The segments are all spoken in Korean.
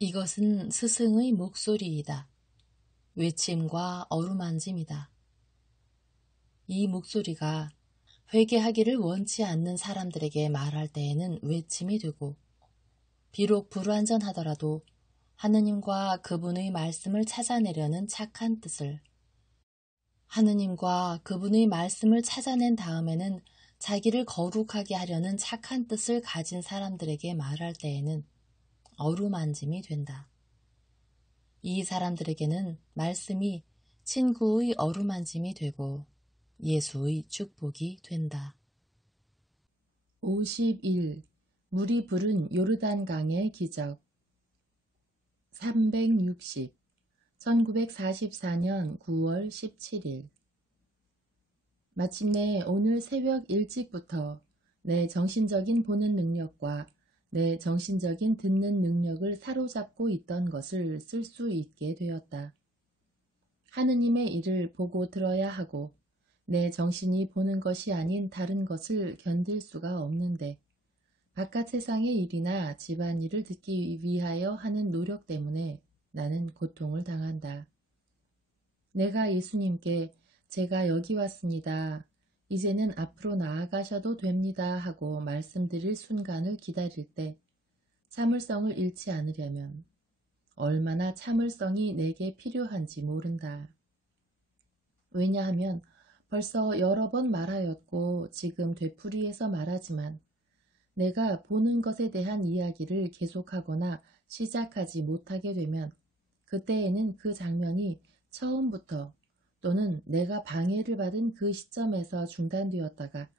이것은 스승의 목소리이다. 외침과 어루만짐이다. 이 목소리가 회개하기를 원치 않는 사람들에게 말할 때에는 외침이 되고, 비록 불완전하더라도 하느님과 그분의 말씀을 찾아내려는 착한 뜻을, 하느님과 그분의 말씀을 찾아낸 다음에는 자기를 거룩하게 하려는 착한 뜻을 가진 사람들에게 말할 때에는 어루만짐이 된다. 이 사람들에게는 말씀이 친구의 어루만짐이 되고 예수의 축복이 된다. 51. 물이 부른 요르단강의 기적. 360. 1944년 9월 17일. 마침내 오늘 새벽 일찍부터 내 정신적인 보는 능력과 내 정신적인 듣는 능력을 사로잡고 있던 것을 쓸 수 있게 되었다. 하느님의 일을 보고 들어야 하고 내 정신이 보는 것이 아닌 다른 것을 견딜 수가 없는데 바깥 세상의 일이나 집안일을 듣기 위하여 하는 노력 때문에 나는 고통을 당한다. 내가 예수님께 제가 여기 왔습니다. 이제는 앞으로 나아가셔도 됩니다 하고 말씀드릴 순간을 기다릴 때 참을성을 잃지 않으려면 얼마나 참을성이 내게 필요한지 모른다. 왜냐하면 벌써 여러 번 말하였고 지금 되풀이해서 말하지만 내가 보는 것에 대한 이야기를 계속하거나 시작하지 못하게 되면 그때에는 그 장면이 처음부터 또는 내가 방해를 받은 그 시점에서 중단되었다가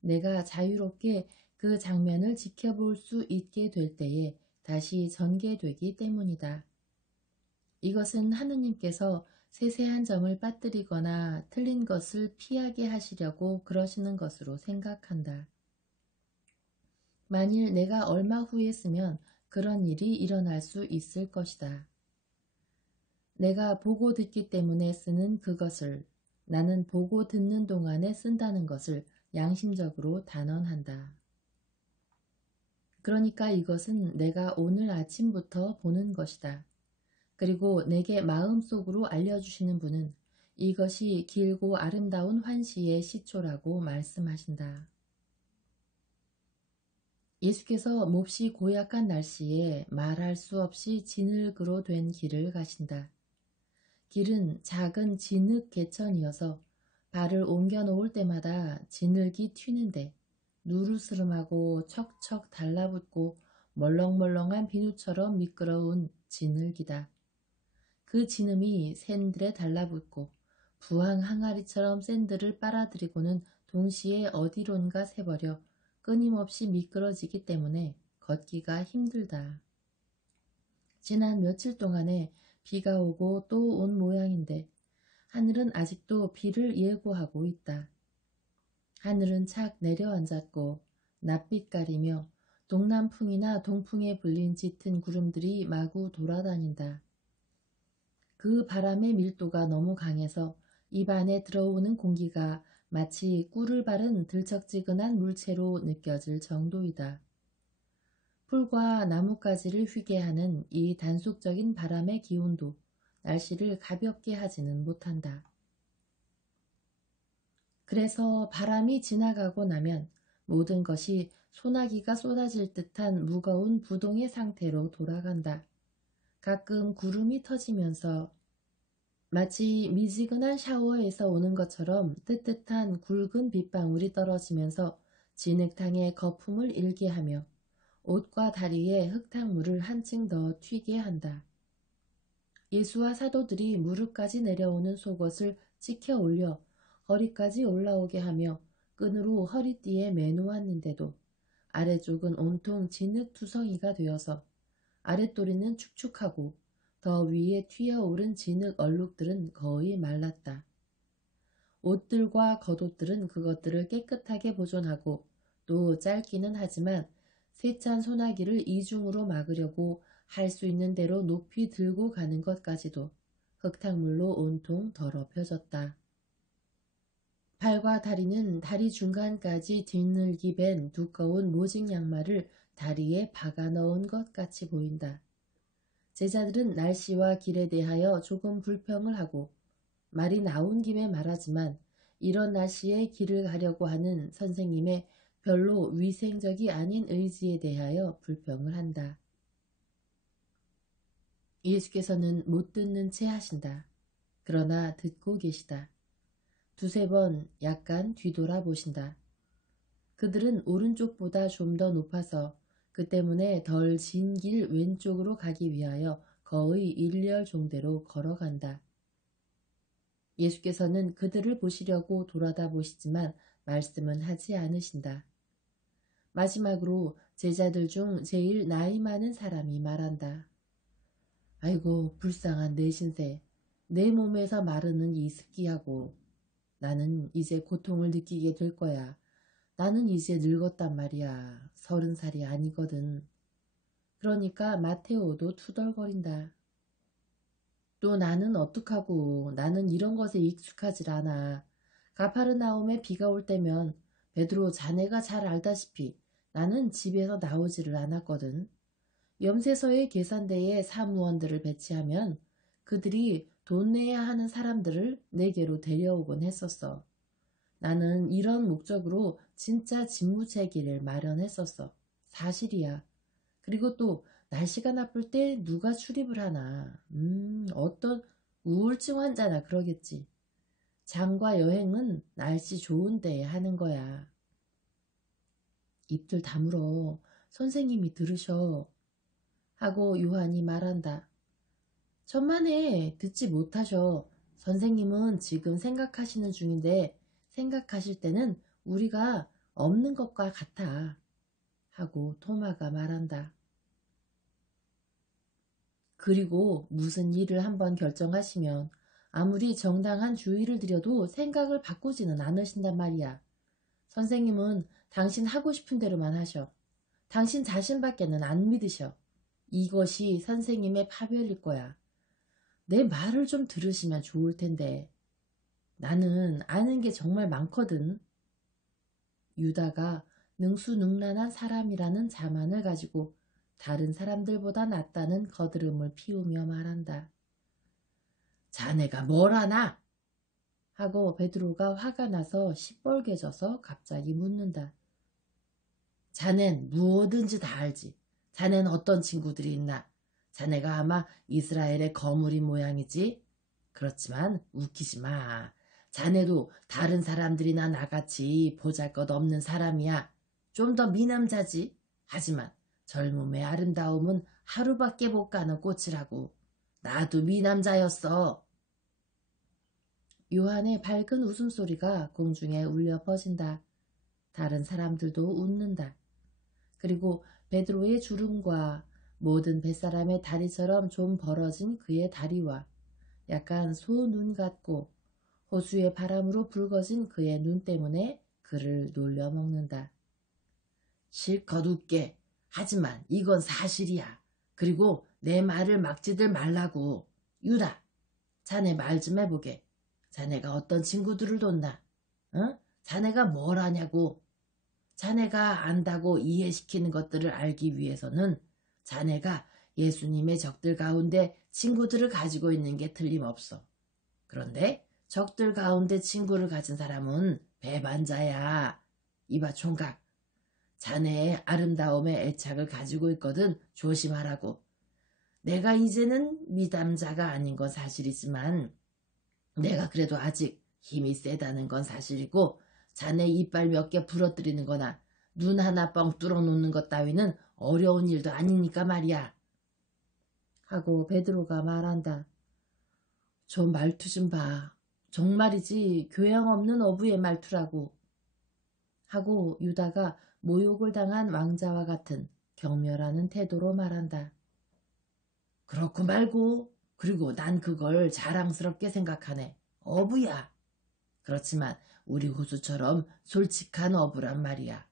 내가 자유롭게 그 장면을 지켜볼 수 있게 될 때에 다시 전개되기 때문이다. 이것은 하느님께서 세세한 점을 빠뜨리거나 틀린 것을 피하게 하시려고 그러시는 것으로 생각한다. 만일 내가 얼마 후에 쓰면 그런 일이 일어날 수 있을 것이다. 내가 보고 듣기 때문에 쓰는 그것을 나는 보고 듣는 동안에 쓴다는 것을 양심적으로 단언한다. 그러니까 이것은 내가 오늘 아침부터 보는 것이다. 그리고 내게 마음속으로 알려주시는 분은 이것이 길고 아름다운 환시의 시초라고 말씀하신다. 예수께서 몹시 고약한 날씨에 말할 수 없이 진흙으로 된 길을 가신다. 길은 작은 진흙 개천이어서 발을 옮겨 놓을 때마다 진흙이 튀는데 누르스름하고 척척 달라붙고 멀렁멀렁한 비누처럼 미끄러운 진흙이다. 그 진음이 샌들에 달라붙고 부항 항아리처럼 샌들을 빨아들이고는 동시에 어디론가 새버려 끊임없이 미끄러지기 때문에 걷기가 힘들다. 지난 며칠 동안에 비가 오고 또 온 모양인데 하늘은 아직도 비를 예고하고 있다. 하늘은 착 내려앉았고 낯빛 가리며 동남풍이나 동풍에 불린 짙은 구름들이 마구 돌아다닌다. 그 바람의 밀도가 너무 강해서 입 안에 들어오는 공기가 마치 꿀을 바른 들쩍지근한 물체로 느껴질 정도이다. 풀과 나뭇가지를 휘게 하는 이 단속적인 바람의 기운도 날씨를 가볍게 하지는 못한다. 그래서 바람이 지나가고 나면 모든 것이 소나기가 쏟아질 듯한 무거운 부동의 상태로 돌아간다. 가끔 구름이 터지면서 마치 미지근한 샤워에서 오는 것처럼 뜨뜻한 굵은 빗방울이 떨어지면서 진흙탕에 거품을 일게 하며 옷과 다리에 흙탕물을 한층 더 튀게 한다. 예수와 사도들이 무릎까지 내려오는 속옷을 찍혀 올려 허리까지 올라오게 하며 끈으로 허리띠에 매놓았는데도 아래쪽은 온통 진흙투성이가 되어서 아랫도리는 축축하고 더 위에 튀어오른 진흙 얼룩들은 거의 말랐다. 옷들과 겉옷들은 그것들을 깨끗하게 보존하고 또 짧기는 하지만 세찬 소나기를 이중으로 막으려고 할 수 있는 대로 높이 들고 가는 것까지도 흙탕물로 온통 더럽혀졌다. 팔과 다리는 다리 중간까지 뒤늘기 밴 두꺼운 모직 양말을 다리에 박아 넣은 것 같이 보인다. 제자들은 날씨와 길에 대하여 조금 불평을 하고 말이 나온 김에 말하지만 이런 날씨에 길을 가려고 하는 선생님의 별로 위생적이 아닌 의지에 대하여 불평을 한다. 예수께서는 못 듣는 채 하신다. 그러나 듣고 계시다. 두세 번 약간 뒤돌아보신다. 그들은 오른쪽보다 좀 더 높아서 그 때문에 덜 진 길 왼쪽으로 가기 위하여 거의 일렬종대로 걸어간다. 예수께서는 그들을 보시려고 돌아다 보시지만 말씀은 하지 않으신다. 마지막으로 제자들 중 제일 나이 많은 사람이 말한다. 아이고 불쌍한 내 신세, 내 몸에서 마르는 이 습기하고 나는 이제 고통을 느끼게 될 거야. 나는 이제 늙었단 말이야. 30살이 아니거든. 그러니까 마테오도 투덜거린다. 또 나는 어떡하고 나는 이런 것에 익숙하질 않아. 가파르나움에 비가 올 때면 베드로 자네가 잘 알다시피 나는 집에서 나오지를 않았거든. 염세서의 계산대에 사무원들을 배치하면 그들이 돈 내야 하는 사람들을 내게로 데려오곤 했었어. 나는 이런 목적으로 진짜 집무채기를 마련했었어. 사실이야. 그리고 또 날씨가 나쁠 때 누가 출입을 하나. 어떤 우울증 환자나 그러겠지. 장과 여행은 날씨 좋은 때에 하는 거야. 입들 다물어. 선생님이 들으셔. 하고 요한이 말한다. 천만에 듣지 못하셔. 선생님은 지금 생각하시는 중인데 생각하실 때는 우리가 없는 것과 같아. 하고 토마가 말한다. 그리고 무슨 일을 한번 결정하시면 아무리 정당한 주의를 드려도 생각을 바꾸지는 않으신단 말이야. 선생님은 당신 하고 싶은 대로만 하셔. 당신 자신밖에는 안 믿으셔. 이것이 선생님의 파별일 거야. 내 말을 좀 들으시면 좋을 텐데. 나는 아는 게 정말 많거든. 유다가 능수능란한 사람이라는 자만을 가지고 다른 사람들보다 낫다는 거드름을 피우며 말한다. 자네가 뭘 아나? 하고 베드로가 화가 나서 시뻘개져서 갑자기 묻는다. 자넨 무엇든지 다 알지. 자넨 어떤 친구들이 있나? 자네가 아마 이스라엘의 거물인 모양이지? 그렇지만 웃기지 마. 자네도 다른 사람들이나 나같이 보잘것없는 사람이야. 좀 더 미남자지. 하지만 젊음의 아름다움은 하루밖에 못 가는 꽃이라고. 나도 미남자였어. 요한의 밝은 웃음소리가 공중에 울려 퍼진다. 다른 사람들도 웃는다. 그리고 베드로의 주름과 모든 뱃사람의 다리처럼 좀 벌어진 그의 다리와 약간 소 눈 같고 호수의 바람으로 붉어진 그의 눈 때문에 그를 놀려먹는다. 실컷 웃게. 하지만 이건 사실이야. 그리고 내 말을 막지들 말라고. 유다, 자네 말 좀 해보게. 자네가 어떤 친구들을 뒀나? 어? 자네가 뭘 아냐고. 자네가 안다고 이해시키는 것들을 알기 위해서는 자네가 예수님의 적들 가운데 친구들을 가지고 있는 게 틀림없어. 그런데 적들 가운데 친구를 가진 사람은 배반자야. 이봐 총각. 자네의 아름다움에 애착을 가지고 있거든 조심하라고. 내가 이제는 미담자가 아닌 건 사실이지만 내가 그래도 아직 힘이 세다는 건 사실이고 자네 이빨 몇 개 부러뜨리는 거나 눈 하나 뻥 뚫어놓는 것 따위는 어려운 일도 아니니까 말이야. 하고 베드로가 말한다. 저 말투 좀 봐. 정말이지 교양 없는 어부의 말투라고. 하고 유다가 모욕을 당한 왕자와 같은 경멸하는 태도로 말한다. 그렇고 말고. 그리고 난 그걸 자랑스럽게 생각하네. 어부야. 그렇지만 우리 호수처럼 솔직한 어부란 말이야.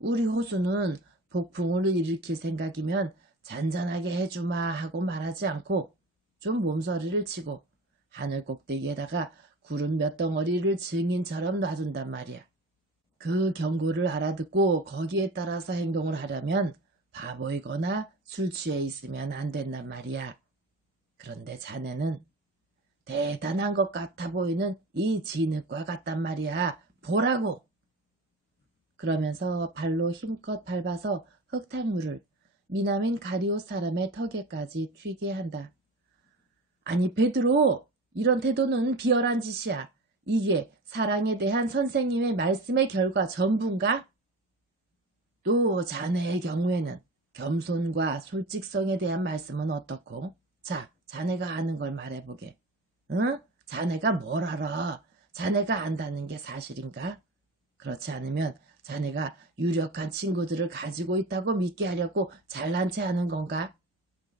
우리 호수는 폭풍을 일으킬 생각이면 잔잔하게 해주마 하고 말하지 않고 좀 몸서리를 치고 하늘 꼭대기에다가 구름 몇 덩어리를 증인처럼 놔둔단 말이야. 그 경고를 알아듣고 거기에 따라서 행동을 하려면 바보이거나 술 취해 있으면 안 된단 말이야. 그런데 자네는 대단한 것 같아 보이는 이 진흙과 같단 말이야. 보라고! 그러면서 발로 힘껏 밟아서 흙탕물을 미남인 가리옷 사람의 턱에까지 튀게 한다. 아니 베드로, 이런 태도는 비열한 짓이야. 이게 사랑에 대한 선생님의 말씀의 결과 전부인가? 또 자네의 경우에는 겸손과 솔직성에 대한 말씀은 어떻고? 자, 자네가 아는 걸 말해보게. 응? 자네가 뭘 알아? 자네가 안다는 게 사실인가? 그렇지 않으면 자네가 유력한 친구들을 가지고 있다고 믿게 하려고 잘난 체 하는 건가?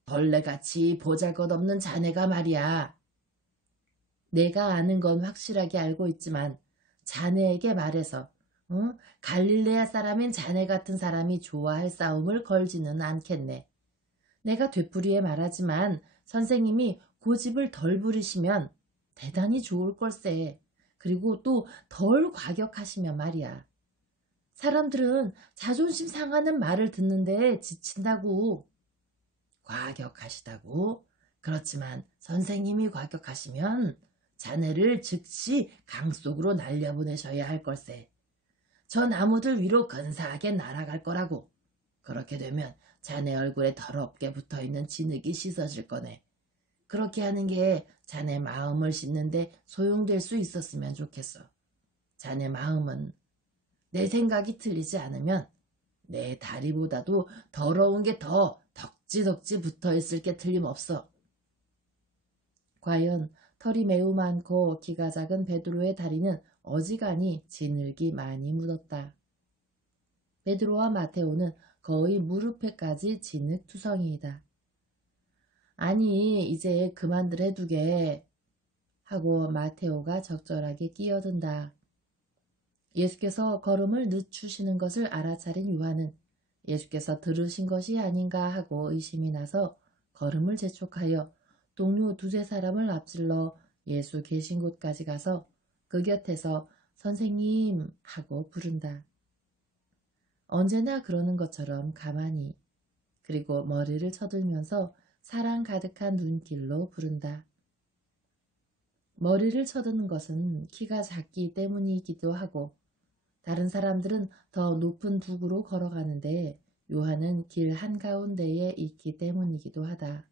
벌레같이 보잘것없는 자네가 말이야. 내가 아는 건 확실하게 알고 있지만 자네에게 말해서 갈릴레아 사람인 자네 같은 사람이 좋아할 싸움을 걸지는 않겠네. 내가 되풀이해 말하지만 선생님이 고집을 덜 부리시면 대단히 좋을 걸세. 그리고 또 덜 과격하시면 말이야. 사람들은 자존심 상하는 말을 듣는데 지친다고. 과격하시다고? 그렇지만 선생님이 과격하시면 자네를 즉시 강 속으로 날려보내셔야 할 걸세. 저 나무들 위로 근사하게 날아갈 거라고. 그렇게 되면 자네 얼굴에 더럽게 붙어있는 진흙이 씻어질 거네. 그렇게 하는 게 자네 마음을 씻는데 소용될 수 있었으면 좋겠어. 자네 마음은 내 생각이 틀리지 않으면 내 다리보다도 더러운 게 더 덕지덕지 붙어있을 게 틀림없어. 과연 털이 매우 많고 키가 작은 베드로의 다리는 어지간히 진흙이 많이 묻었다. 베드로와 마테오는 거의 무릎에까지 진흙투성이이다. 아니 이제 그만들 해두게 하고 마테오가 적절하게 끼어든다. 예수께서 걸음을 늦추시는 것을 알아차린 요한은 예수께서 들으신 것이 아닌가 하고 의심이 나서 걸음을 재촉하여 동료 두세 사람을 앞질러 예수 계신 곳까지 가서 그 곁에서 선생님 하고 부른다. 언제나 그러는 것처럼 가만히 그리고 머리를 쳐들면서 사랑 가득한 눈길로 부른다. 머리를 쳐드는 것은 키가 작기 때문이기도 하고 다른 사람들은 더 높은 둑으로 걸어가는데 요한은 길 한가운데에 있기 때문이기도 하다.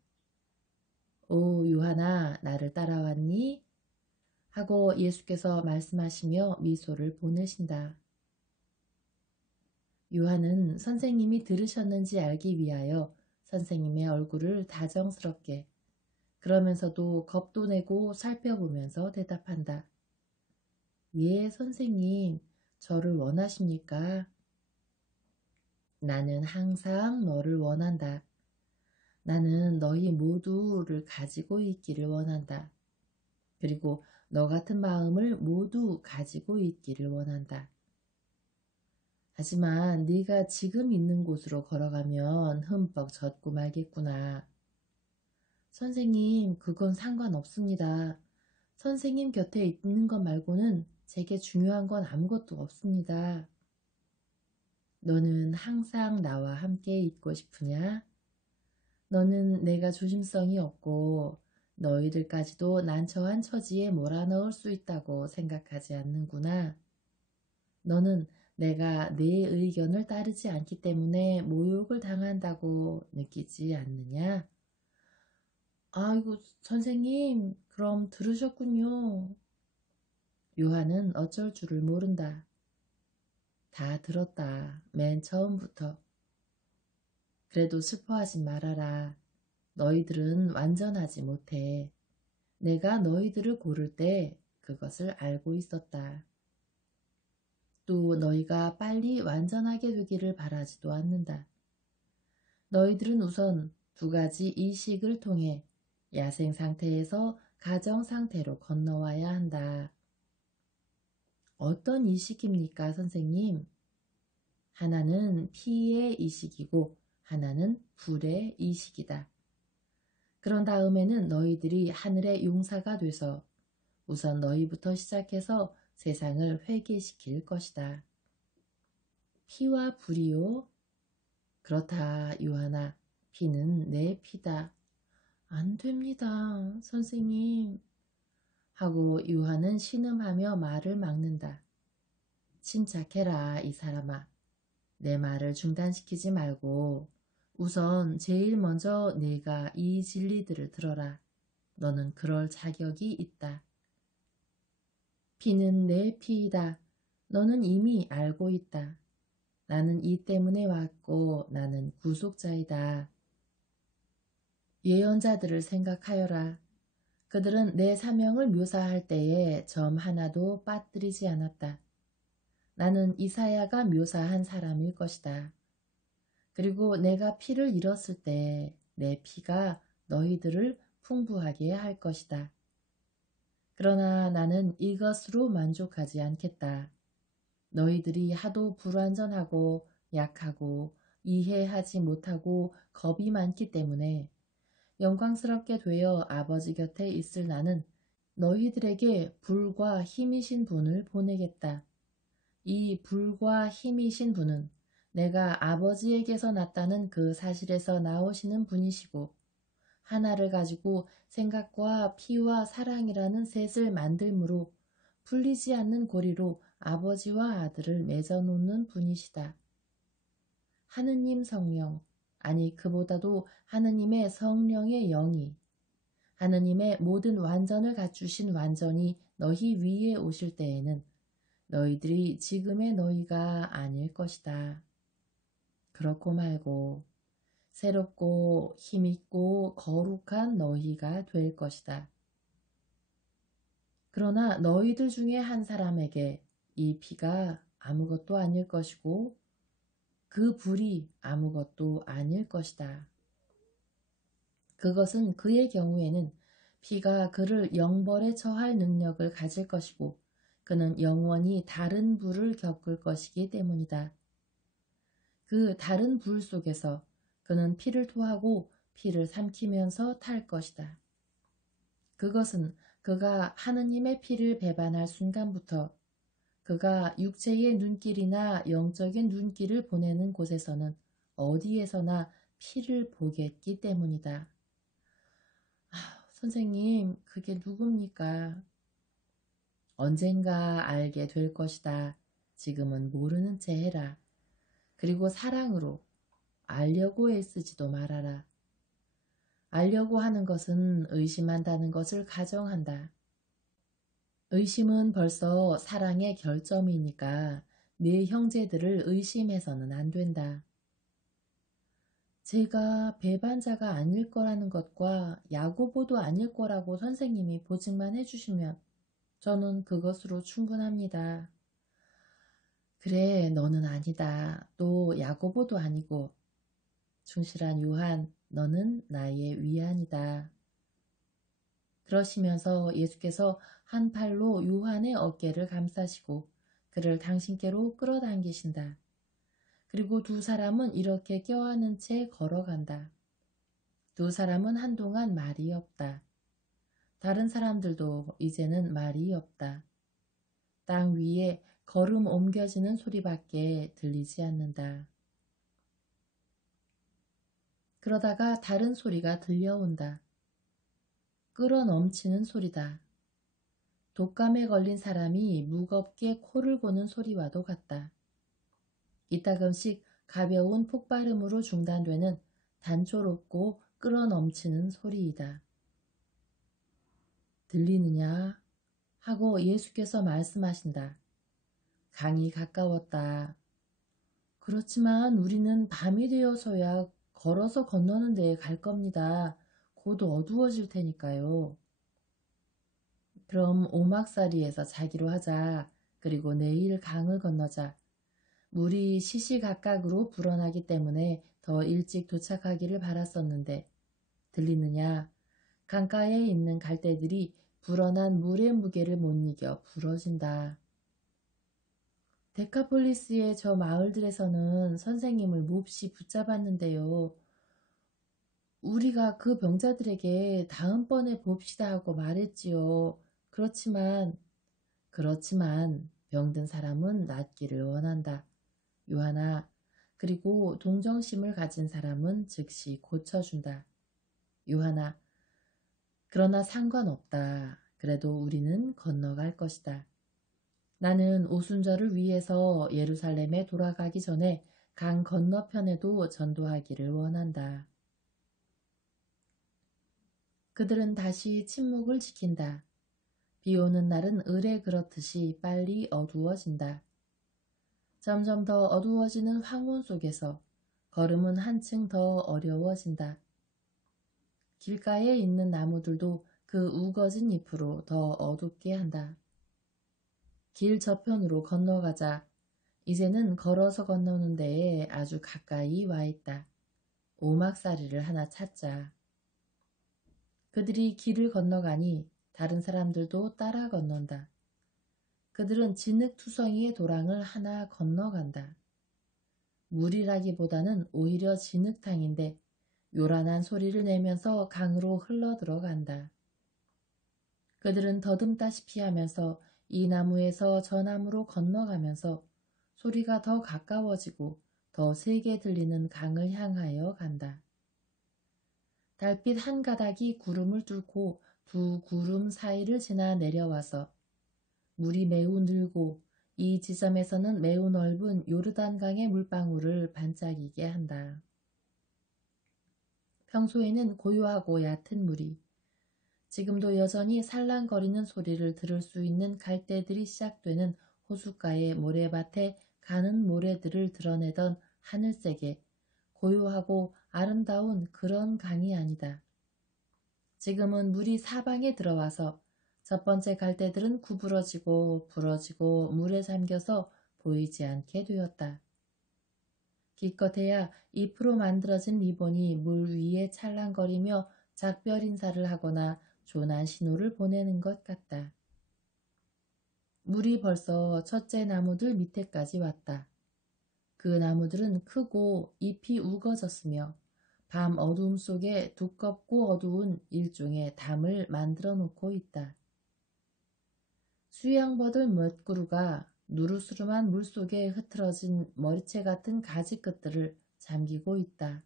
오 요한아 나를 따라왔니? 하고 예수께서 말씀하시며 미소를 보내신다. 요한은 선생님이 들으셨는지 알기 위하여 선생님의 얼굴을 다정스럽게 그러면서도 겁도 내고 살펴보면서 대답한다. 예 선생님 저를 원하십니까? 나는 항상 너를 원한다. 나는 너희 모두를 가지고 있기를 원한다. 그리고 너 같은 마음을 모두 가지고 있기를 원한다. 하지만 네가 지금 있는 곳으로 걸어가면 흠뻑 젖고 말겠구나. 선생님, 그건 상관없습니다. 선생님 곁에 있는 것 말고는 제게 중요한 건 아무것도 없습니다. 너는 항상 나와 함께 있고 싶으냐? 너는 내가 조심성이 없고 너희들까지도 난처한 처지에 몰아넣을 수 있다고 생각하지 않는구나. 너는 내가 내 의견을 따르지 않기 때문에 모욕을 당한다고 느끼지 않느냐? 아이고, 선생님, 그럼 들으셨군요. 요한은 어쩔 줄을 모른다. 다 들었다. 맨 처음부터. 그래도 슬퍼하지 말아라. 너희들은 완전하지 못해. 내가 너희들을 고를 때 그것을 알고 있었다. 또 너희가 빨리 완전하게 되기를 바라지도 않는다. 너희들은 우선 두 가지 이식을 통해 야생 상태에서 가정 상태로 건너와야 한다. 어떤 이식입니까, 선생님? 하나는 피의 이식이고 하나는 불의 이식이다. 그런 다음에는 너희들이 하늘의 용사가 돼서 우선 너희부터 시작해서 세상을 회개시킬 것이다. 피와 불이요? 그렇다, 요한아. 피는 내 피다. 안 됩니다, 선생님. 하고 요한은 신음하며 말을 막는다. 침착해라, 이 사람아. 내 말을 중단시키지 말고 우선 제일 먼저 내가 이 진리들을 들어라. 너는 그럴 자격이 있다. 피는 내 피이다. 너는 이미 알고 있다. 나는 이 때문에 왔고 나는 구속자이다. 예언자들을 생각하여라. 그들은 내 사명을 묘사할 때에 점 하나도 빠뜨리지 않았다. 나는 이사야가 묘사한 사람일 것이다. 그리고 내가 피를 잃었을 때 내 피가 너희들을 풍부하게 할 것이다. 그러나 나는 이것으로 만족하지 않겠다. 너희들이 하도 불완전하고 약하고 이해하지 못하고 겁이 많기 때문에 영광스럽게 되어 아버지 곁에 있을 나는 너희들에게 불과 힘이신 분을 보내겠다. 이 불과 힘이신 분은 내가 아버지에게서 났다는 그 사실에서 나오시는 분이시고 하나를 가지고 생각과 피와 사랑이라는 셋을 만들므로 풀리지 않는 고리로 아버지와 아들을 맺어놓는 분이시다. 하느님 성령, 아니 그보다도 하느님의 성령의 영이 하느님의 모든 완전을 갖추신 완전이 너희 위에 오실 때에는 너희들이 지금의 너희가 아닐 것이다. 그렇고 말고 새롭고 힘있고 거룩한 너희가 될 것이다. 그러나 너희들 중에 한 사람에게 이 피가 아무것도 아닐 것이고 그 불이 아무것도 아닐 것이다. 그것은 그의 경우에는 피가 그를 영벌에 처할 능력을 가질 것이고 그는 영원히 다른 불을 겪을 것이기 때문이다. 그 다른 불 속에서 그는 피를 토하고 피를 삼키면서 탈 것이다. 그것은 그가 하느님의 피를 배반할 순간부터 그가 육체의 눈길이나 영적인 눈길을 보내는 곳에서는 어디에서나 피를 보겠기 때문이다. 선생님, 그게 누굽니까? 언젠가 알게 될 것이다. 지금은 모르는 채 해라. 그리고 사랑으로 알려고 애쓰지도 말아라. 알려고 하는 것은 의심한다는 것을 가정한다. 의심은 벌써 사랑의 결점이니까 네 형제들을 의심해서는 안 된다. 제가 배반자가 아닐 거라는 것과 야고보도 아닐 거라고 선생님이 보증만 해주시면 저는 그것으로 충분합니다. 그래, 너는 아니다. 또 야고보도 아니고 충실한 요한, 너는 나의 위안이다. 그러시면서 예수께서 한 팔로 요한의 어깨를 감싸시고 그를 당신께로 끌어당기신다. 그리고 두 사람은 이렇게 껴안은 채 걸어간다. 두 사람은 한동안 말이 없다. 다른 사람들도 이제는 말이 없다. 땅 위에 걸음 옮겨지는 소리밖에 들리지 않는다. 그러다가 다른 소리가 들려온다. 끌어넘치는 소리다. 독감에 걸린 사람이 무겁게 코를 고는 소리와도 같다. 이따금씩 가벼운 폭발음으로 중단되는 단조롭고 끌어넘치는 소리이다. 들리느냐? 하고 예수께서 말씀하신다. 강이 가까웠다. 그렇지만 우리는 밤이 되어서야 걸어서 건너는 데에 갈 겁니다. 곧 어두워질 테니까요. 그럼 오막살이에서 자기로 하자. 그리고 내일 강을 건너자. 물이 시시각각으로 불어나기 때문에 더 일찍 도착하기를 바랐었는데 들리느냐? 강가에 있는 갈대들이 불어난 물의 무게를 못 이겨 부러진다. 데카폴리스의 저 마을들에서는 선생님을 몹시 붙잡았는데요. 우리가 그 병자들에게 다음번에 봅시다 하고 말했지요. 그렇지만 병든 사람은 낫기를 원한다. 요한아, 그리고 동정심을 가진 사람은 즉시 고쳐준다. 요한아, 그러나 상관없다. 그래도 우리는 건너갈 것이다. 나는 오순절을 위해서 예루살렘에 돌아가기 전에 강 건너편에도 전도하기를 원한다. 그들은 다시 침묵을 지킨다. 비 오는 날은 을에 그렇듯이 빨리 어두워진다. 점점 더 어두워지는 황혼 속에서 걸음은 한층 더 어려워진다. 길가에 있는 나무들도 그 우거진 잎으로 더 어둡게 한다. 길 저편으로 건너가자. 이제는 걸어서 건너는 데에 아주 가까이 와 있다. 오막살이를 하나 찾자. 그들이 길을 건너가니 다른 사람들도 따라 건넌다. 그들은 진흙투성이의 도랑을 하나 건너간다. 물이라기보다는 오히려 진흙탕인데 요란한 소리를 내면서 강으로 흘러 들어간다. 그들은 더듬다시피 하면서 이 나무에서 저 나무로 건너가면서 소리가 더 가까워지고 더 세게 들리는 강을 향하여 간다. 달빛 한 가닥이 구름을 뚫고 두 구름 사이를 지나 내려와서 물이 매우 늘고 이 지점에서는 매우 넓은 요르단강의 물방울을 반짝이게 한다. 평소에는 고요하고 얕은 물이 지금도 여전히 살랑거리는 소리를 들을 수 있는 갈대들이 시작되는 호숫가의 모래밭에 가는 모래들을 드러내던 하늘색의 고요하고 아름다운 그런 강이 아니다. 지금은 물이 사방에 들어와서 첫 번째 갈대들은 구부러지고 부러지고 물에 잠겨서 보이지 않게 되었다. 기껏해야 잎으로 만들어진 리본이 물 위에 찰랑거리며 작별 인사를 하거나 조난 신호를 보내는 것 같다. 물이 벌써 첫째 나무들 밑에까지 왔다. 그 나무들은 크고 잎이 우거졌으며 밤 어두움 속에 두껍고 어두운 일종의 담을 만들어 놓고 있다. 수양버들 몇 그루가 누르스름한 물속에 흐트러진 머리채 같은 가지 끝들을 잠기고 있다.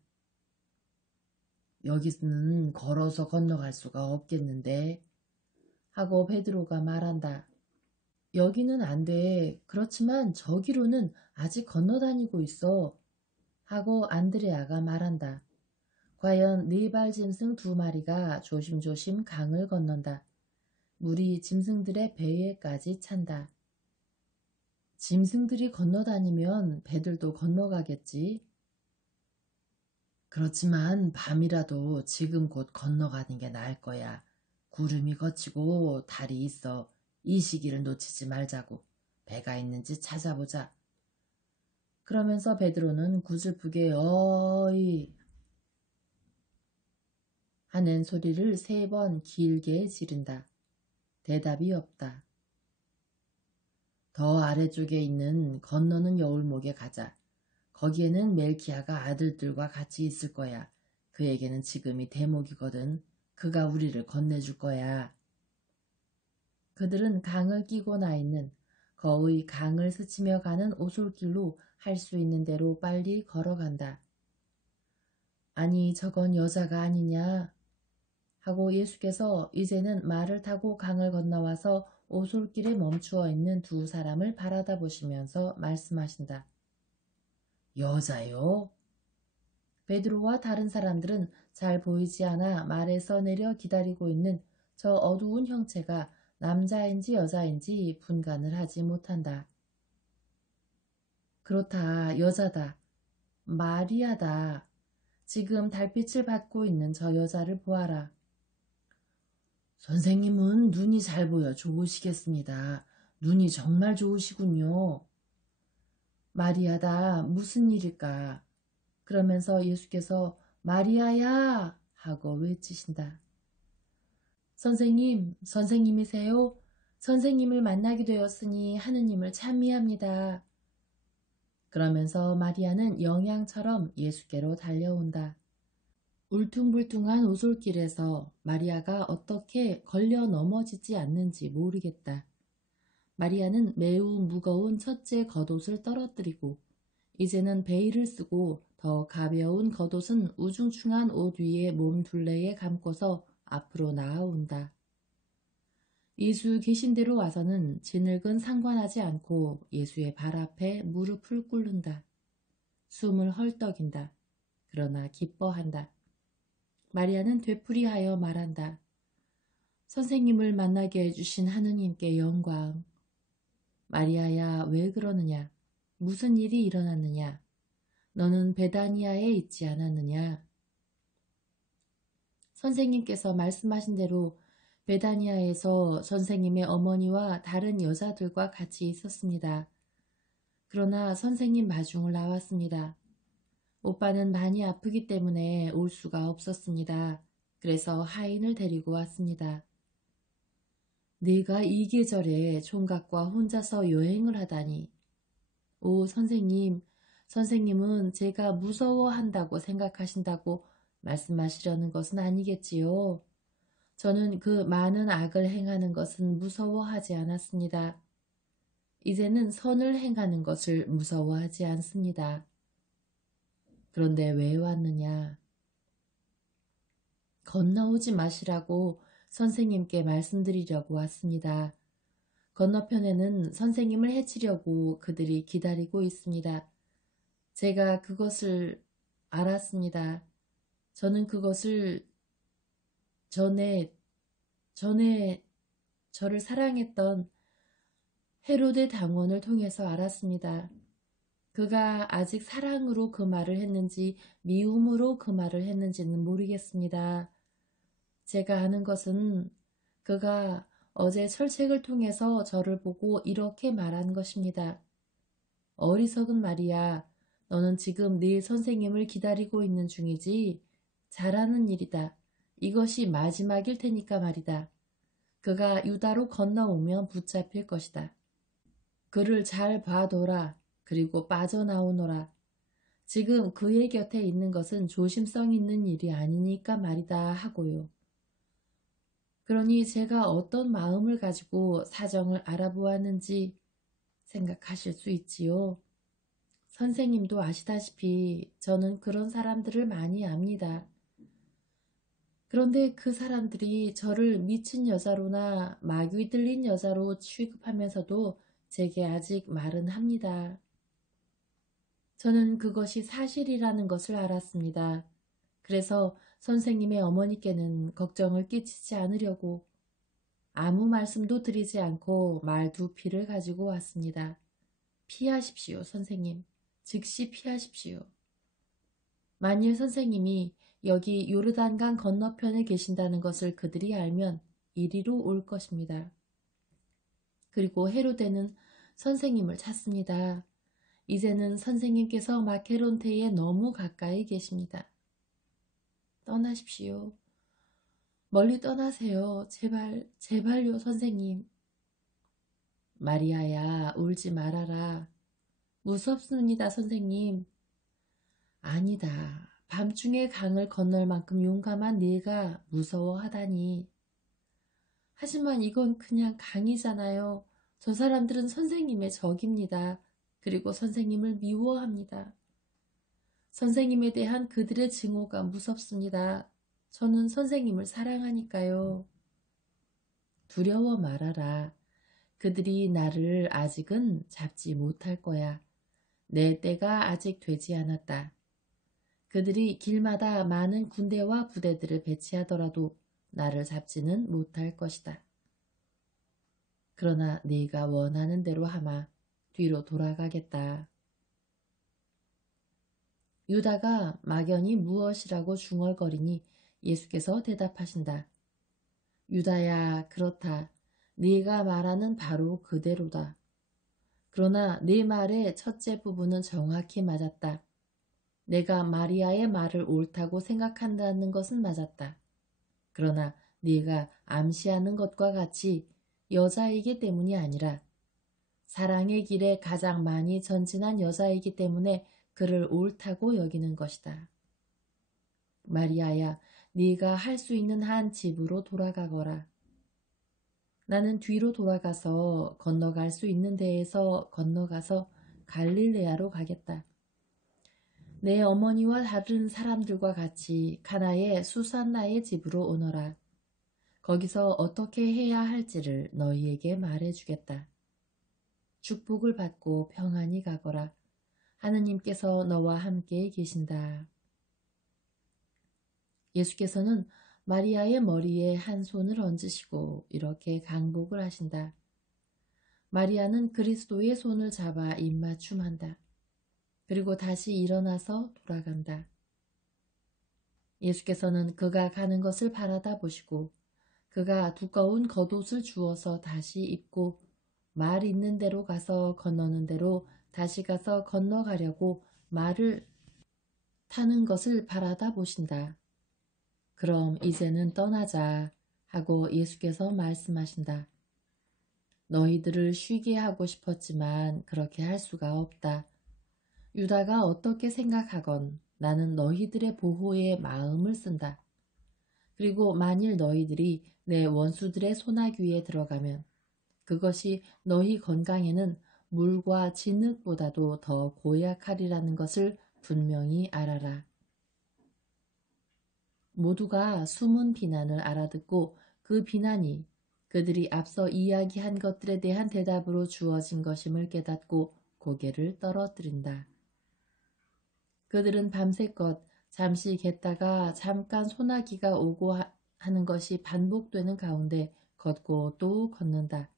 여기는 걸어서 건너갈 수가 없겠는데 하고 베드로가 말한다. 여기는 안 돼. 그렇지만 저기로는 아직 건너다니고 있어. 하고 안드레아가 말한다. 과연 4발 짐승 2마리가 조심조심 강을 건넌다. 물이 짐승들의 배에까지 찬다. 짐승들이 건너다니면 배들도 건너가겠지. 그렇지만 밤이라도 지금 곧 건너가는 게 나을 거야. 구름이 걷히고 달이 있어. 이 시기를 놓치지 말자고. 배가 있는지 찾아보자. 그러면서 베드로는 구슬프게 어이 하는 소리를 3번 길게 지른다. 대답이 없다. 더 아래쪽에 있는 건너는 여울목에 가자. 거기에는 멜키야가 아들들과 같이 있을 거야. 그에게는 지금이 대목이거든. 그가 우리를 건네줄 거야. 그들은 강을 끼고 나 있는 거의 강을 스치며 가는 오솔길로 할 수 있는 대로 빨리 걸어간다. 아니 저건 여자가 아니냐 하고 예수께서 이제는 말을 타고 강을 건너와서 오솔길에 멈추어 있는 2 사람을 바라다 보시면서 말씀하신다. 여자요? 베드로와 다른 사람들은 잘 보이지 않아 말에서 내려 기다리고 있는 저 어두운 형체가 남자인지 여자인지 분간을 하지 못한다. 그렇다, 여자다. 마리아다. 지금 달빛을 받고 있는 저 여자를 보아라. 선생님은 눈이 잘 보여 좋으시겠습니다. 눈이 정말 좋으시군요. 마리아다, 무슨 일일까? 그러면서 예수께서 마리아야 하고 외치신다. 선생님, 선생님이세요? 선생님을 만나게 되었으니 하느님을 찬미합니다. 그러면서 마리아는 영양처럼 예수께로 달려온다. 울퉁불퉁한 오솔길에서 마리아가 어떻게 걸려 넘어지지 않는지 모르겠다. 마리아는 매우 무거운 첫째 겉옷을 떨어뜨리고 이제는 베일을 쓰고 더 가벼운 겉옷은 우중충한 옷 위에 몸 둘레에 감고서 앞으로 나아온다. 예수 계신 대로 와서는 진흙은 상관하지 않고 예수의 발 앞에 무릎을 꿇는다. 숨을 헐떡인다. 그러나 기뻐한다. 마리아는 되풀이하여 말한다. 선생님을 만나게 해주신 하느님께 영광. 마리아야, 왜 그러느냐? 무슨 일이 일어났느냐? 너는 베다니아에 있지 않았느냐? 선생님께서 말씀하신 대로 베다니아에서 선생님의 어머니와 다른 여자들과 같이 있었습니다. 그러나 선생님 마중을 나왔습니다. 오빠는 많이 아프기 때문에 올 수가 없었습니다. 그래서 하인을 데리고 왔습니다. 내가 이 계절에 총각과 혼자서 여행을 하다니. 오, 선생님, 선생님은 제가 무서워한다고 생각하신다고 말씀하시려는 것은 아니겠지요. 저는 그 많은 악을 행하는 것은 무서워하지 않았습니다. 이제는 선을 행하는 것을 무서워하지 않습니다. 그런데 왜 왔느냐? 건너오지 마시라고 선생님께 말씀드리려고 왔습니다. 건너편에는 선생님을 해치려고 그들이 기다리고 있습니다. 제가 그것을 알았습니다. 저는 그것을 전에 저를 사랑했던 헤로데 당원을 통해서 알았습니다. 그가 아직 사랑으로 그 말을 했는지 미움으로 그 말을 했는지는 모르겠습니다. 제가 아는 것은 그가 어제 철책을 통해서 저를 보고 이렇게 말한 것입니다. 어리석은 말이야. 너는 지금 네 선생님을 기다리고 있는 중이지. 잘하는 일이다. 이것이 마지막일 테니까 말이다. 그가 유다로 건너오면 붙잡힐 것이다. 그를 잘 봐둬라. 그리고 빠져나오너라. 지금 그의 곁에 있는 것은 조심성 있는 일이 아니니까 말이다 하고요. 그러니 제가 어떤 마음을 가지고 사정을 알아보았는지 생각하실 수 있지요. 선생님도 아시다시피 저는 그런 사람들을 많이 압니다. 그런데 그 사람들이 저를 미친 여자로나 마귀 들린 여자로 취급하면서도 제게 아직 말은 합니다. 저는 그것이 사실이라는 것을 알았습니다. 그래서 선생님의 어머니께는 걱정을 끼치지 않으려고 아무 말씀도 드리지 않고 말두피를 가지고 왔습니다. 피하십시오, 선생님. 즉시 피하십시오. 만일 선생님이 여기 요르단강 건너편에 계신다는 것을 그들이 알면 이리로 올 것입니다. 그리고 헤로데는 선생님을 찾습니다. 이제는 선생님께서 마케론테에 너무 가까이 계십니다. 떠나십시오. 멀리 떠나세요. 제발, 제발요, 선생님. 마리아야, 울지 말아라. 무섭습니다, 선생님. 아니다. 밤중에 강을 건널 만큼 용감한 네가 무서워하다니. 하지만 이건 그냥 강이잖아요. 저 사람들은 선생님의 적입니다. 그리고 선생님을 미워합니다. 선생님에 대한 그들의 증오가 무섭습니다. 저는 선생님을 사랑하니까요. 두려워 말아라. 그들이 나를 아직은 잡지 못할 거야. 내 때가 아직 되지 않았다. 그들이 길마다 많은 군대와 부대들을 배치하더라도 나를 잡지는 못할 것이다. 그러나 네가 원하는 대로 하마. 뒤로 돌아가겠다. 유다가 막연히 무엇이라고 중얼거리니 예수께서 대답하신다. 유다야, 그렇다. 네가 말하는 바로 그대로다. 그러나 네 말의 첫째 부분은 정확히 맞았다. 내가 마리아의 말을 옳다고 생각한다는 것은 맞았다. 그러나 네가 암시하는 것과 같이 여자이기 때문이 아니라 사랑의 길에 가장 많이 전진한 여자이기 때문에 그를 옳다고 여기는 것이다. 마리아야, 네가 할 수 있는 한 집으로 돌아가거라. 나는 뒤로 돌아가서 건너갈 수 있는 데에서 건너가서 갈릴레아로 가겠다. 내 어머니와 다른 사람들과 같이 가나의 수산나의 집으로 오너라. 거기서 어떻게 해야 할지를 너희에게 말해주겠다. 축복을 받고 평안히 가거라. 하느님께서 너와 함께 계신다. 예수께서는 마리아의 머리에 한 손을 얹으시고 이렇게 강복을 하신다. 마리아는 그리스도의 손을 잡아 입맞춤한다. 그리고 다시 일어나서 돌아간다. 예수께서는 그가 가는 것을 바라다 보시고 그가 두꺼운 겉옷을 주어서 다시 입고 말 있는 대로 가서 건너는 대로 다시 가서 건너가려고 말을 타는 것을 바라다 보신다. 그럼 이제는 떠나자 하고 예수께서 말씀하신다. 너희들을 쉬게 하고 싶었지만 그렇게 할 수가 없다. 유다가 어떻게 생각하건 나는 너희들의 보호에 마음을 쓴다. 그리고 만일 너희들이 내 원수들의 소나귀에 들어가면 그것이 너희 건강에는 물과 진흙보다도 더 고약하리라는 것을 분명히 알아라. 모두가 숨은 비난을 알아듣고 그 비난이 그들이 앞서 이야기한 것들에 대한 대답으로 주어진 것임을 깨닫고 고개를 떨어뜨린다. 그들은 밤새껏 잠시 겠다가 잠깐 소나기가 오고 하는 것이 반복되는 가운데 걷고 또 걷는다.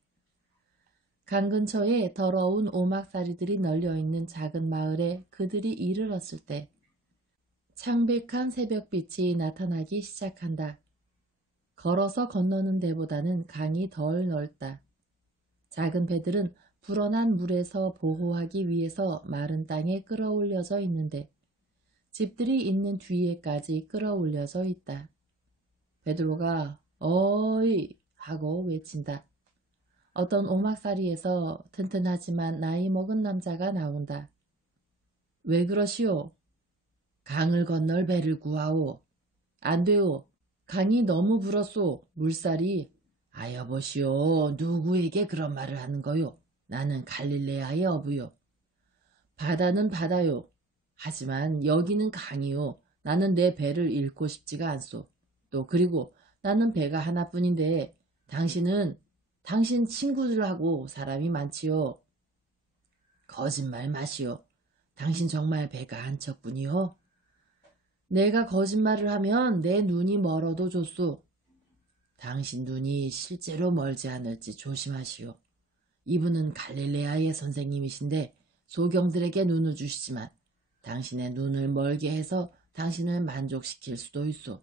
강 근처에 더러운 오막살이들이 널려있는 작은 마을에 그들이 이르렀을 때 창백한 새벽빛이 나타나기 시작한다. 걸어서 건너는 데보다는 강이 덜 넓다. 작은 배들은 불어난 물에서 보호하기 위해서 마른 땅에 끌어올려져 있는데 집들이 있는 뒤에까지 끌어올려져 있다. 베드로가 어이 하고 외친다. 어떤 오막살이에서 튼튼하지만 나이 먹은 남자가 나온다. 왜 그러시오? 강을 건널 배를 구하오. 안 돼요. 강이 너무 불었소. 물살이. 아 여보시오. 누구에게 그런 말을 하는 거요? 나는 갈릴레아의 어부요. 바다는 바다요. 하지만 여기는 강이요. 나는 내 배를 잃고 싶지가 않소. 또 그리고 나는 배가 하나뿐인데 당신은 당신 친구들하고 사람이 많지요. 거짓말 마시오. 당신 정말 배가 한 척뿐이요. 내가 거짓말을 하면 내 눈이 멀어도 좋소. 당신 눈이 실제로 멀지 않을지 조심하시오. 이분은 갈릴레아의 선생님이신데 소경들에게 눈을 주시지만 당신의 눈을 멀게 해서 당신을 만족시킬 수도 있소.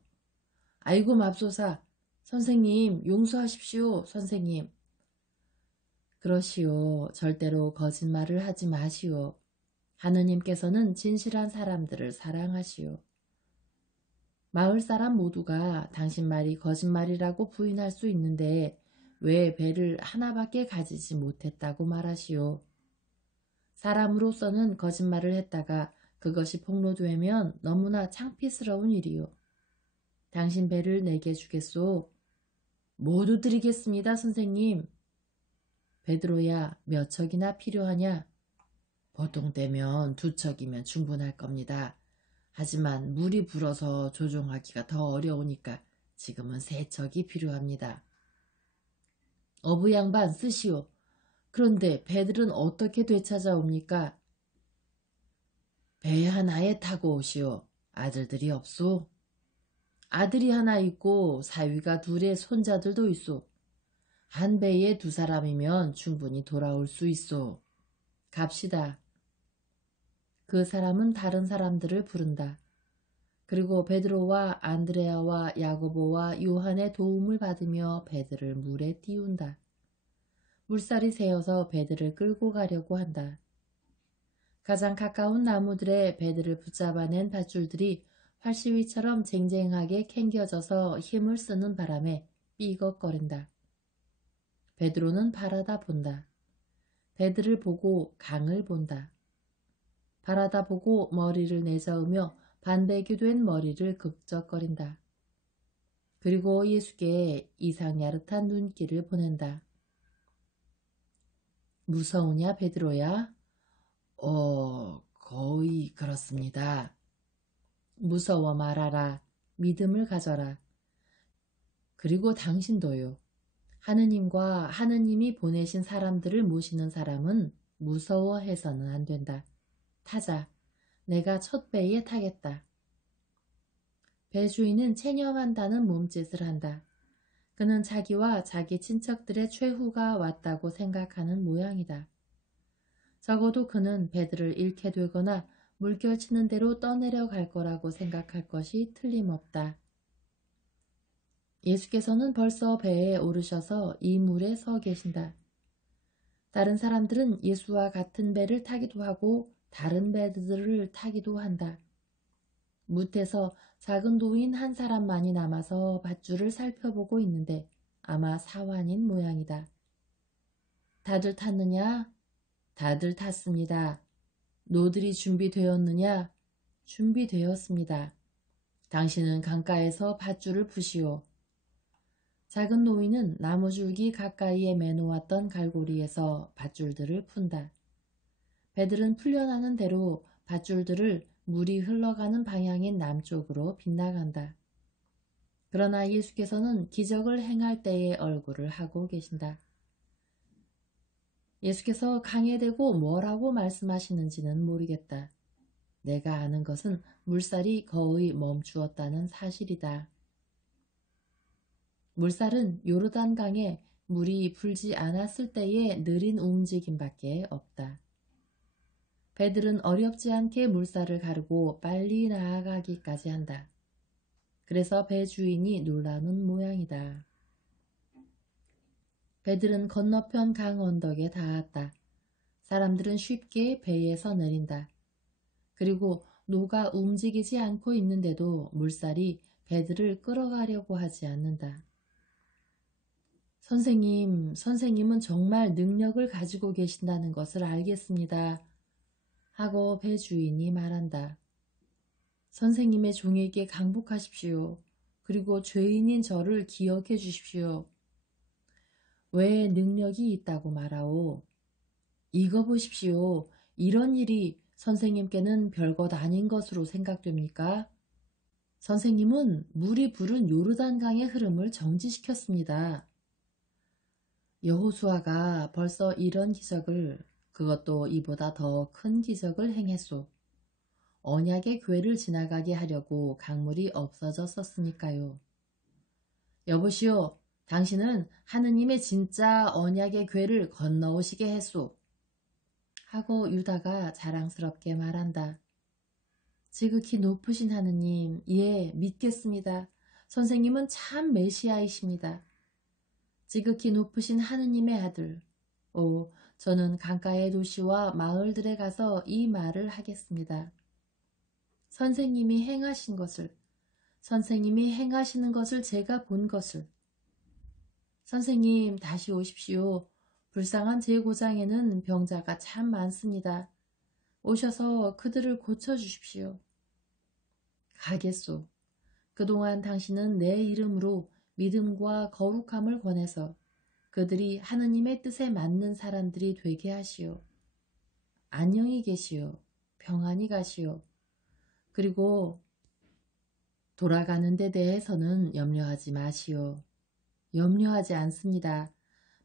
아이고 맙소사. 선생님 용서하십시오. 선생님. 그러시오. 절대로 거짓말을 하지 마시오. 하느님께서는 진실한 사람들을 사랑하시오. 마을 사람 모두가 당신 말이 거짓말이라고 부인할 수 있는데 왜 배를 하나밖에 가지지 못했다고 말하시오. 사람으로서는 거짓말을 했다가 그것이 폭로되면 너무나 창피스러운 일이요. 당신 배를 내게 주겠소. 모두 드리겠습니다, 선생님. 베드로야, 몇 척이나 필요하냐? 보통 때면 2척이면 충분할 겁니다. 하지만 물이 불어서 조종하기가 더 어려우니까 지금은 3척이 필요합니다. 어부 양반 쓰시오. 그런데 배들은 어떻게 되찾아옵니까? 배 하나에 타고 오시오. 아들들이 없소? 아들이 하나 있고 사위가 2의 손자들도 있소. 한 배에 2사람이면 충분히 돌아올 수 있소. 갑시다. 그 사람은 다른 사람들을 부른다. 그리고 베드로와 안드레아와 야고보와 요한의 도움을 받으며 배들을 물에 띄운다. 물살이 새어서 배들을 끌고 가려고 한다. 가장 가까운 나무들의 배들을 붙잡아낸 밧줄들이 활시위처럼 쟁쟁하게 캥겨져서 힘을 쓰는 바람에 삐걱거린다. 베드로는 바라다 본다. 배들을 보고 강을 본다. 바라다 보고 머리를 내저으며 반백이 된 머리를 극적거린다. 그리고 예수께 이상야릇한 눈길을 보낸다. 무서우냐 베드로야? 거의 그렇습니다. 무서워 말아라. 믿음을 가져라. 그리고 당신도요. 하느님과 하느님이 보내신 사람들을 모시는 사람은 무서워해서는 안 된다. 타자. 내가 첫 배에 타겠다. 배주인은 체념한다는 몸짓을 한다. 그는 자기와 자기 친척들의 최후가 왔다고 생각하는 모양이다. 적어도 그는 배들을 잃게 되거나 물결치는 대로 떠내려갈 거라고 생각할 것이 틀림없다. 예수께서는 벌써 배에 오르셔서 이 물에 서 계신다. 다른 사람들은 예수와 같은 배를 타기도 하고 다른 배들을 타기도 한다. 뭇에서 작은 노인 한 사람만이 남아서 밧줄을 살펴보고 있는데 아마 사환인 모양이다. 다들 탔느냐? 다들 탔습니다. 노들이 준비되었느냐? 준비되었습니다. 당신은 강가에서 밧줄을 푸시오. 작은 노인은 나무줄기 가까이에 매놓았던 갈고리에서 밧줄들을 푼다. 배들은 풀려나는 대로 밧줄들을 물이 흘러가는 방향인 남쪽으로 빗나간다. 그러나 예수께서는 기적을 행할 때의 얼굴을 하고 계신다. 예수께서 강에 대고 뭐라고 말씀하시는지는 모르겠다. 내가 아는 것은 물살이 거의 멈추었다는 사실이다. 물살은 요르단강에 물이 불지 않았을 때의 느린 움직임밖에 없다. 배들은 어렵지 않게 물살을 가르고 빨리 나아가기까지 한다. 그래서 배 주인이 놀라는 모양이다. 배들은 건너편 강 언덕에 닿았다. 사람들은 쉽게 배에서 내린다. 그리고 노가 움직이지 않고 있는데도 물살이 배들을 끌어가려고 하지 않는다. 선생님은 정말 능력을 가지고 계신다는 것을 알겠습니다. 하고 배 주인이 말한다. 선생님의 종에게 강복하십시오. 그리고 죄인인 저를 기억해 주십시오. 왜 능력이 있다고 말하오? 이거 보십시오. 이런 일이 선생님께는 별것 아닌 것으로 생각됩니까? 선생님은 물이 부른 요르단강의 흐름을 정지시켰습니다. 여호수아가 벌써 이런 기적을, 그것도 이보다 더 큰 기적을 행했소. 언약의 궤를 지나가게 하려고 강물이 없어졌었으니까요. 여보시오, 당신은 하느님의 진짜 언약의 궤를 건너오시게 했소. 하고 유다가 자랑스럽게 말한다. 지극히 높으신 하느님, 예, 믿겠습니다. 선생님은 참 메시아이십니다. 지극히 높으신 하느님의 아들. 오, 저는 강가의 도시와 마을들에 가서 이 말을 하겠습니다. 선생님이 행하신 것을, 선생님이 행하시는 것을 제가 본 것을. 선생님, 다시 오십시오. 불쌍한 제 고장에는 병자가 참 많습니다. 오셔서 그들을 고쳐주십시오. 가겠소. 그동안 당신은 내 이름으로 믿음과 거룩함을 권해서 그들이 하느님의 뜻에 맞는 사람들이 되게 하시오. 안녕히 계시오. 평안히 가시오. 그리고 돌아가는 데 대해서는 염려하지 마시오. 염려하지 않습니다.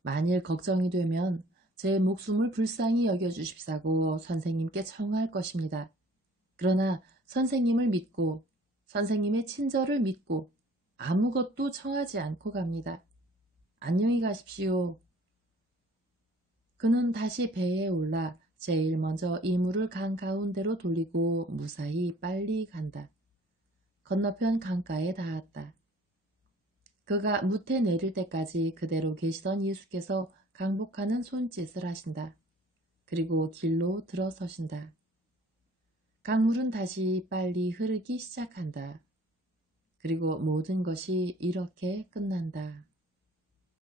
만일 걱정이 되면 제 목숨을 불쌍히 여겨주십사고 선생님께 청할 것입니다. 그러나 선생님을 믿고 선생님의 친절을 믿고 아무것도 청하지 않고 갑니다. 안녕히 가십시오. 그는 다시 배에 올라 제일 먼저 이물을 강 가운데로 돌리고 무사히 빨리 간다. 건너편 강가에 닿았다. 그가 뭇에 내릴 때까지 그대로 계시던 예수께서 강복하는 손짓을 하신다. 그리고 길로 들어서신다. 강물은 다시 빨리 흐르기 시작한다. 그리고 모든 것이 이렇게 끝난다.